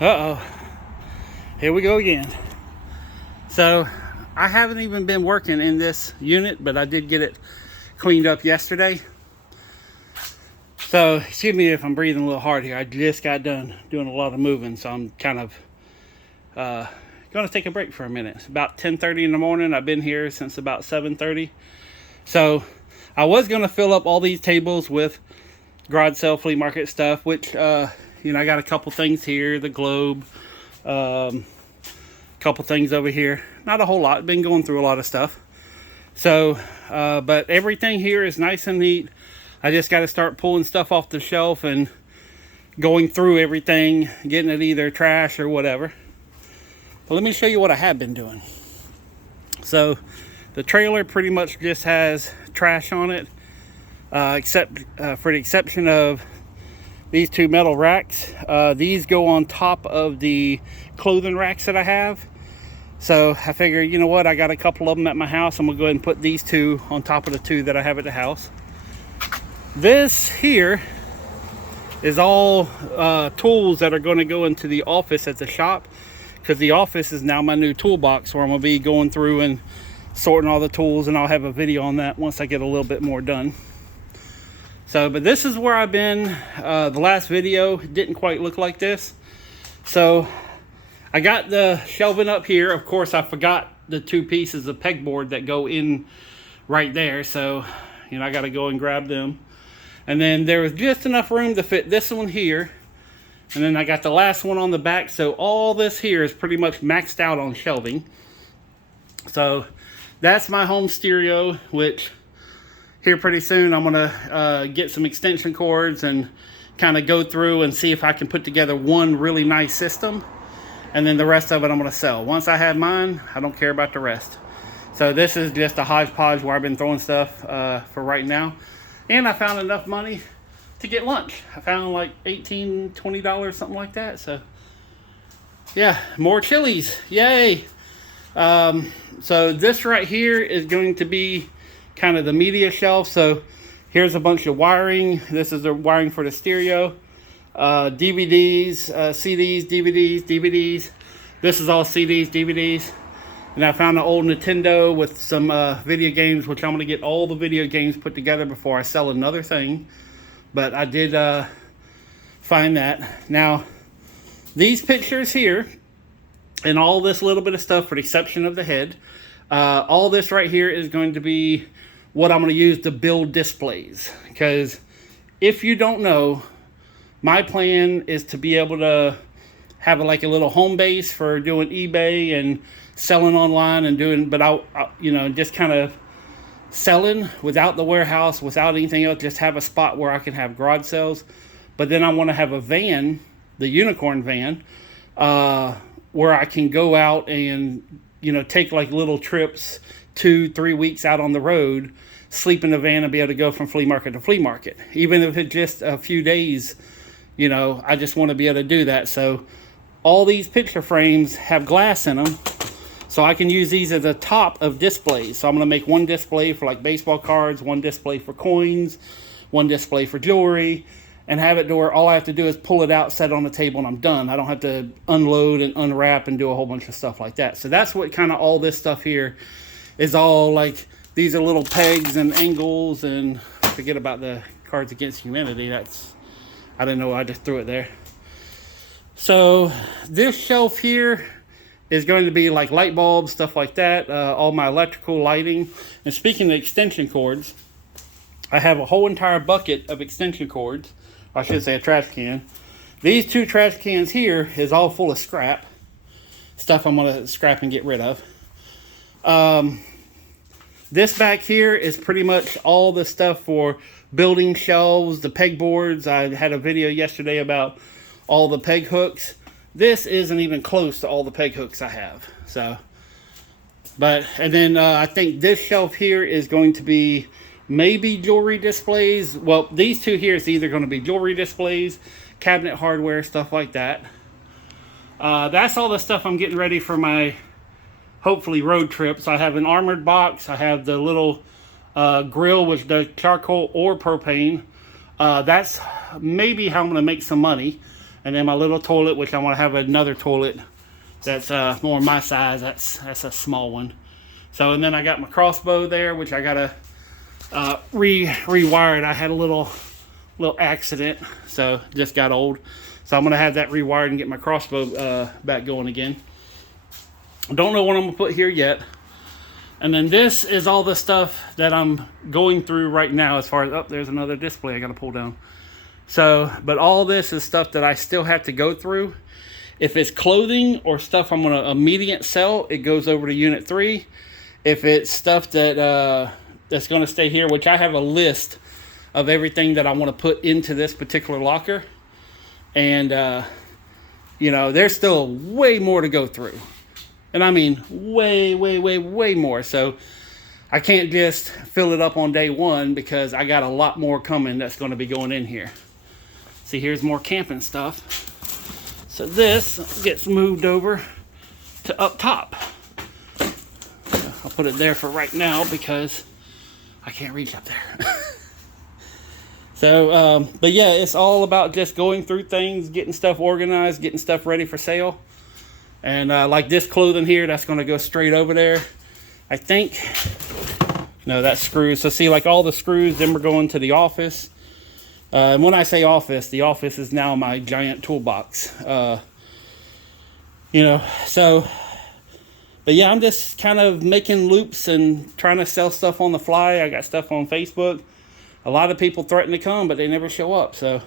Uh-oh. Here we go again. So, I haven't even been working in this unit, but I did get it cleaned up yesterday. So, excuse me if I'm breathing a little hard here. I just got done doing a lot of moving, so I'm kind of going to take a break for a minute. It's about 10:30 in the morning. I've been here since about 7:30. So, I was going to fill up all these tables with garage sale flea market stuff, which, I got a couple things here, the globe, couple things over here. Not a whole lot. Been going through a lot of stuff. So, but everything here is nice and neat. I just got to start pulling stuff off the shelf and going through everything, getting it either trash or whatever. But let me show you what I have been doing. So, the trailer pretty much just has trash on it, except for the exception of these two metal racks. These go on top of the clothing racks that I have. So I figure, you know what, I got a couple of them at my house. I'm gonna go ahead and put these two on top of the two that I have at the house. This here is all tools that are going to go into the office at the shop, because the office is now my new toolbox where I'm gonna be going through and sorting all the tools, and I'll have a video on that once I get a little bit more done. So, but this is where I've been. The last video didn't quite look like this. So I got the shelving up here. Of course, I forgot the two pieces of pegboard that go in right there. So, I got to go and grab them. And then there was just enough room to fit this one here. And then I got the last one on the back. So all this here is pretty much maxed out on shelving. So that's my home stereo, which here pretty soon I'm gonna get some extension cords and kind of go through and see if I can put together one really nice system, and then the rest of it I'm gonna sell. Once I have mine, I don't care about the rest. So this is just a hodgepodge where I've been throwing stuff for right now. And I found enough money to get lunch. I found like $18, $20, something like that. So yeah, more Chili's, yay. So this right here is going to be kind of the media shelf. So here's a bunch of wiring. This is the wiring for the stereo, DVDs, CDs, DVDs. This is all CDs, DVDs. And I found an old Nintendo with some video games, which I'm going to get all the video games put together before I sell another thing. But I did find that. Now, these pictures here and all this little bit of stuff, for the exception of the head, all this right here is going to be what I'm going to use to build displays. Because if you don't know, my plan is to be able to have like a little home base for doing eBay and selling online and doing, but I'll just kind of selling without the warehouse, without anything else, just have a spot where I can have garage sales. But then I want to have a van, the unicorn van, where I can go out and, take like little trips, 2-3 weeks out on the road, sleep in the van and be able to go from flea market to flea market. Even if it's just a few days, I just want to be able to do that. So all these picture frames have glass in them, so I can use these as a top of displays. So I'm going to make one display for like baseball cards, one display for coins, one display for jewelry, and have it to where all I have to do is pull it out, set it on the table, and I'm done. I don't have to unload and unwrap and do a whole bunch of stuff like that. So that's what kind of all this stuff here is all like. These are little pegs and angles, and forget about the Cards Against Humanity. I didn't know, I just threw it there. So this shelf here is going to be like light bulbs, stuff like that, all my electrical lighting. And speaking of extension cords, I have a whole entire bucket of extension cords. I should say a trash can. These two trash cans here is all full of scrap. Stuff I'm going to scrap and get rid of. This back here is pretty much all the stuff for building shelves, the pegboards. I had a video yesterday about all the peg hooks. This isn't even close to all the peg hooks I have. So, and then I think this shelf here is going to be maybe jewelry displays. Well, these two here is either going to be jewelry displays, cabinet hardware, stuff like that. That's all the stuff I'm getting ready for my hopefully road trips. I have an armored box. I have the little grill which does charcoal or propane. That's maybe how I'm going to make some money. And then my little toilet, which I want to have another toilet that's more my size. That's a small one. So, and then I got my crossbow there, which I gotta rewire it. I had a little accident, so just got old. So I'm gonna have that rewired and get my crossbow back going again. Don't know what I'm gonna put here yet. And then this is all the stuff that I'm going through right now as far as, oh, there's another display I gotta pull down. So, but all this is stuff that I still have to go through. If it's clothing or stuff I'm gonna immediate sell, it goes over to unit 3. If it's stuff that that's gonna stay here, which I have a list of everything that I want to put into this particular locker. And, you know, there's still way more to go through. And I mean, way more. So I can't just fill it up on day one because I got a lot more coming that's going to be going in here. See, here's more camping stuff. So this gets moved over to up top. I'll put it there for right now because I can't reach up there. So, but yeah, it's all about just going through things, getting stuff organized, getting stuff ready for sale. And like this clothing here, that's going to go straight over there. I think, no, that's screws. So see, like all the screws, them are going to the office. And when I say office, the office is now my giant toolbox. You know, so, but yeah, I'm just kind of making loops and trying to sell stuff on the fly. I got stuff on Facebook. A lot of people threaten to come, but they never show up. So,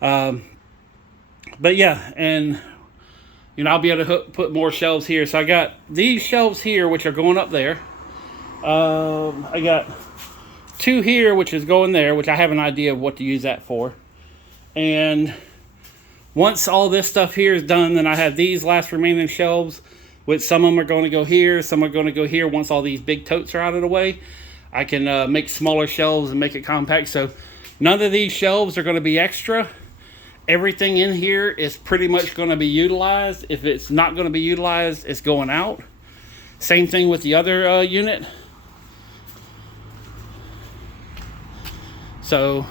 but yeah, and you know, I'll be able to put more shelves here. So I got these shelves here, which are going up there. I got 2 here, which is going there, which I have an idea of what to use that for. And once all this stuff here is done, then I have these last remaining shelves, which some of them are going to go here, some are going to go here. Once all these big totes are out of the way, I can make smaller shelves and make it compact. So none of these shelves are going to be extra. Everything in here is pretty much going to be utilized. If it's not going to be utilized, it's going out. Same thing with the other unit. So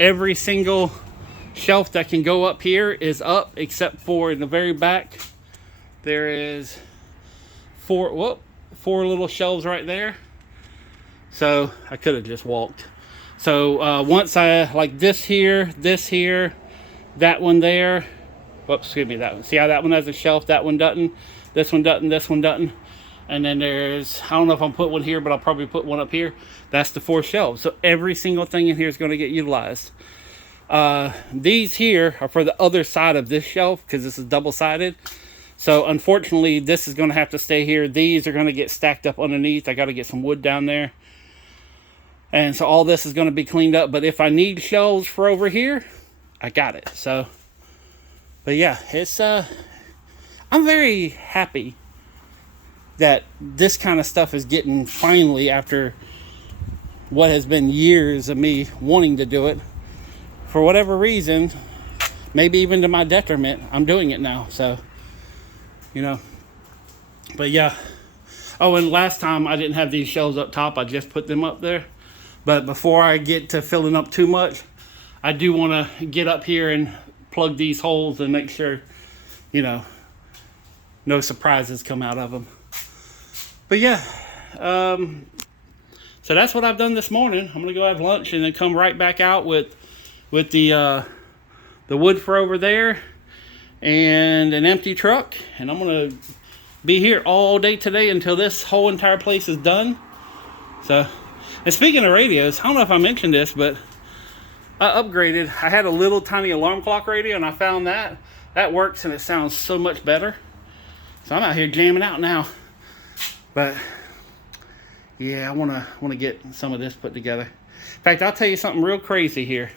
every single shelf that can go up here is up, except for in the very back there is 4 little shelves right there. So I could have just walked. So once I, like this here, that one there, whoops, excuse me, that one. See how that one has a shelf, that one doesn't, this one doesn't, this one doesn't. And then there's, I don't know if I'll put one here, but I'll probably put one up here. That's the 4 shelves. So every single thing in here is going to get utilized. These here are for the other side of this shelf because this is double-sided. So unfortunately, this is going to have to stay here. These are going to get stacked up underneath. I got to get some wood down there. And so all this is going to be cleaned up. But if I need shelves for over here, I got it. So, but yeah, it's, I'm very happy that this kind of stuff is getting finally, after what has been years of me wanting to do it. For whatever reason, maybe even to my detriment, I'm doing it now. So, you know, but yeah. Oh, and last time I didn't have these shelves up top. I just put them up there. But before I get to filling up too much, I do want to get up here and plug these holes and make sure, you know, no surprises come out of them. But yeah, so that's what I've done this morning. I'm gonna go have lunch and then come right back out with the wood for over there and an empty truck, and I'm gonna be here all day today until this whole entire place is done. So, and speaking of radios, I don't know if I mentioned this, but I upgraded. I had a little tiny alarm clock radio, and I found that works and it sounds so much better. So I'm out here jamming out now. But yeah, I wanna get some of this put together. In fact, I'll tell you something real crazy here.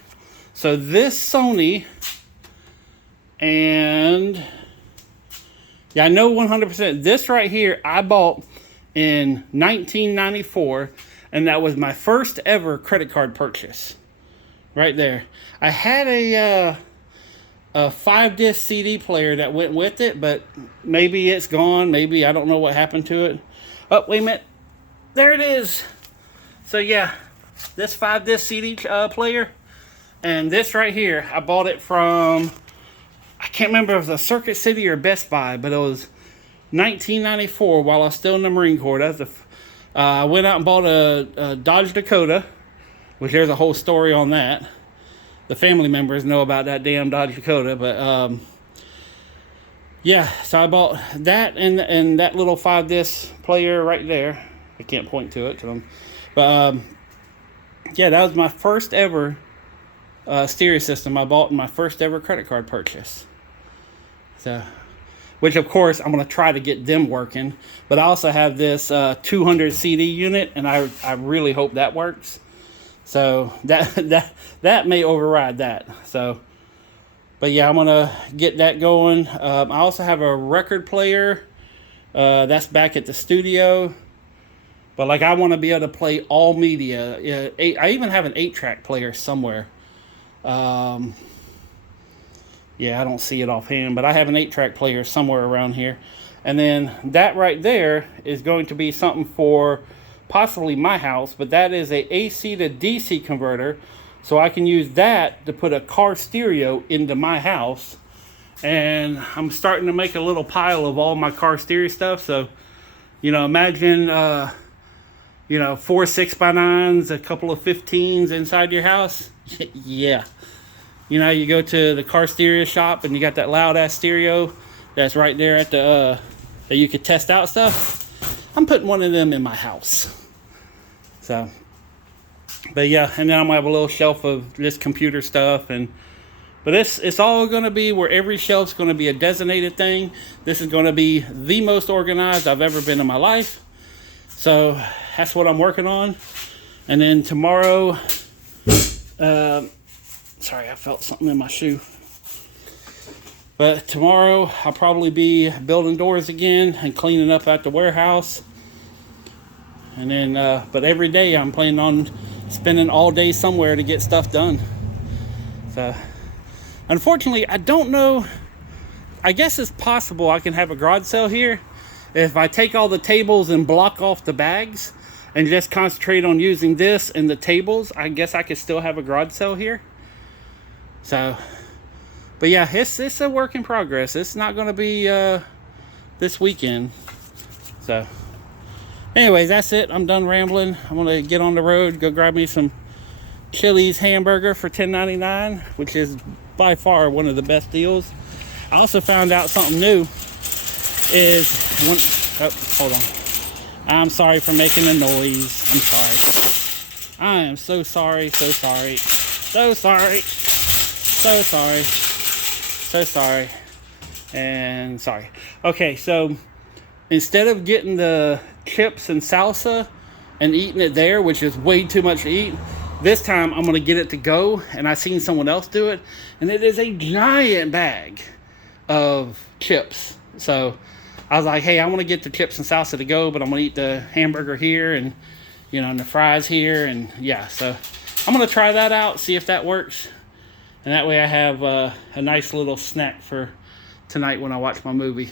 So this Sony, and yeah, I know 100%. This right here I bought in 1994, and that was my first ever credit card purchase. Right there. I had a 5-disc CD player that went with it, but maybe it's gone. Maybe I don't know what happened to it. Oh, wait a minute. There it is. So yeah, this 5-disc CD player, And this right here, I bought it from, I can't remember if it was a Circuit City or Best Buy, but it was 1994 while I was still in the Marine Corps. I went out and bought a Dodge Dakota, which there's a whole story on that. The family members know about that damn Dodge Dakota, but yeah, so I bought that and that little 5-disc player right there. I can't point to it to them, but yeah, that was my first ever stereo system I bought in my first ever credit card purchase. So, which of course I'm gonna try to get them working, but I also have this 200 CD unit, and I really hope that works. So that may override that. So, but yeah, I'm gonna get that going. I also have a record player that's back at the studio, but like I want to be able to play all media. I even have an 8-track player somewhere. Yeah, I don't see it offhand, but I have an 8-track player somewhere around here. And then that right there is going to be something for possibly my house, but that is a AC to DC converter, so I can use that to put a car stereo into my house. And I'm starting to make a little pile of all my car stereo stuff. So, you know, imagine 4 6x9s, a couple of 15s inside your house. Yeah, you know, you go to the car stereo shop and you got that loud ass stereo that's right there at the that you could test out stuff. I'm putting one of them in my house. So, but yeah, and then I'm gonna have a little shelf of this computer stuff, but it's all gonna be where every shelf's gonna be a designated thing. This is gonna be the most organized I've ever been in my life. So that's what I'm working on. And then tomorrow, sorry, I felt something in my shoe. But tomorrow I'll probably be building doors again and cleaning up at the warehouse. And then, but every day I'm planning on spending all day somewhere to get stuff done. So, unfortunately, I don't know. I guess it's possible I can have a garage sale here if I take all the tables and block off the bags and just concentrate on using this and the tables. I guess I could still have a garage sale here. So, but yeah, it's a work in progress. It's not going to be this weekend. So, anyways, that's it. I'm done rambling. I'm going to get on the road, go grab me some Chili's hamburger for $10.99, which is by far one of the best deals. I also found out something new is hold on. I'm sorry for making a noise. I'm sorry. I am so sorry, so sorry. So sorry. So sorry. So sorry. And sorry. Okay, so instead of getting the chips and salsa and eating it there, which is way too much to eat, this time I'm going to get it to go, and I seen someone else do it, and it is a giant bag of chips. So I was like, hey, I want to get the chips and salsa to go, but I'm going to eat the hamburger here and, you know, and the fries here. And yeah, so I'm going to try that out, see if that works. And that way I have a nice little snack for tonight when I watch my movie.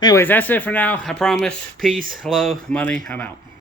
Anyways, that's it for now. I promise. Peace, love, money. I'm out.